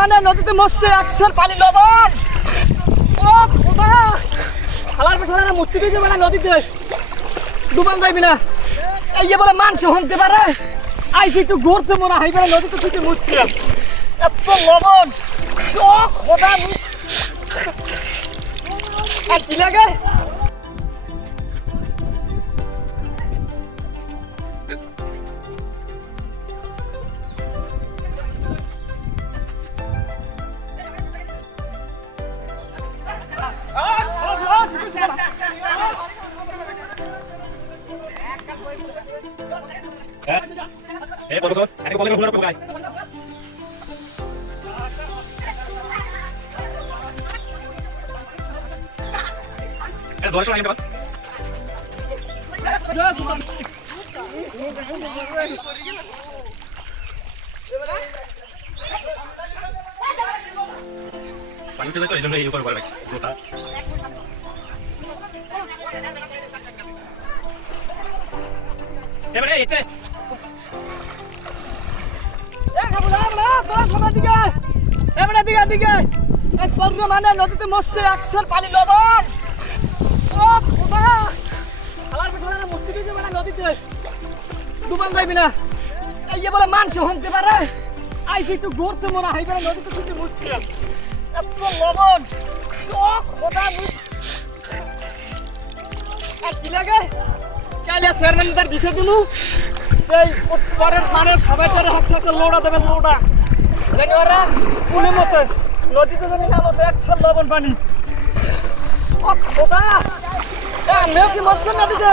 মানে নদীতে মরছে 100 পানি লবণ। ও খোদা, খালার পেছনে মূর্তি দিয়ে যাবে না নদীতে, ডুবান যাইবি না। এই যে বলে মাংস হতে পারে, আইসি একটু ঘুরতে মনে হাইবে নদীতে থেকে মূর্তি এত লবণ। ও খোদা, আর কি লাগে? Eh, profesor, ada kau lagi berapa kali? Zor şu an yapalım. Paling tidak itu jumlah hidup orang baik. Dota. Mana itu? মানে নদীতে মরছে 100 পানি লবণ। ও খোদা, খালার পেছনে মূর্তি দিয়ে যাবে না নদীতে, ডুবান যাইবি না। এই যে বলে মাংস হতে পারে, আইসি একটু ঘুরতে মনে হাইবে নদীতে থেকে মূর্তি এত লবণ। ও খোদা, আর কি লাগে? কালে চেয়ারম্যান তার বিষয় দিলু, এই পরের মানে সবাই তার হাত হাতে লোড়া দেবে, লোড়া জানি ওরা পুলে মতো নদীতে জানি না মতো 100 লবণ পানি। ও খোদা, আমিও কি মরছেন নদীতে?